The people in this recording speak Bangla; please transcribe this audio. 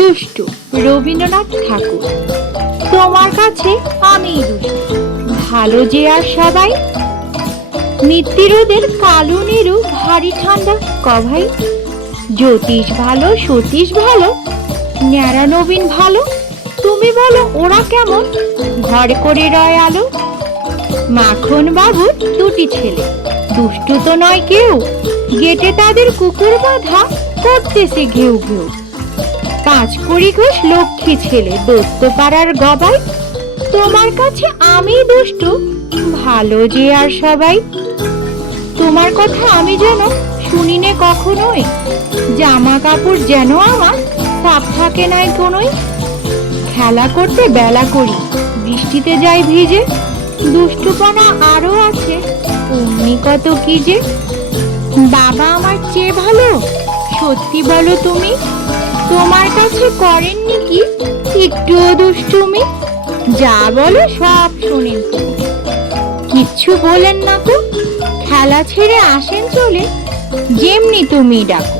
দুষ্টু রবীন্দ্রনাথ ঠাকুর। তোমার কাছে আমি দুষ্টু, ভালো যে আর সবাই। মিত্তিরোদের কালো নেরু ভারী ঠান্ডা কভাই। জ্যোতিষ ভালো, সতীশ ভালো, ন্যাড়া নবীন ভালো। তুমি বলো ওরা কেমন, ঘরে করে রয় আলো। মাখন বাবুর দুটি ছেলে, দুষ্টু তো নয় কেউ। গেটে তাদের কুকুর বাঁধা, করতেছে ঘেউ ঘেউ। কাজ করি ঘোষ লক্ষ্মী ছেলে, দোস্ত পাড়ার গবাই। তোমার কাছে আমি দুষ্টু, ভালো যে আর সবাই। তোমার কথা আমি যেন শুনিনে কখনোই, জামা কাপড় যেন আমার সাফ থাকে নাই কোনোই। খেলা করতে বেলা করি, বৃষ্টিতে যাই ভিজে। দুষ্টুপনা আরো আছে, অমনি কত কি যে। বাবা আমার চেয়ে ভালো, সত্যি বলো তুমি। তোমার কাছে করেননি কি একটুও দুষ্টুমি? যা বলো সব শোনেন তিনি, কিচ্ছু বলেন না তো। খেলা ছেড়ে আসেন চলে, যেমনি তুমি ডাকো।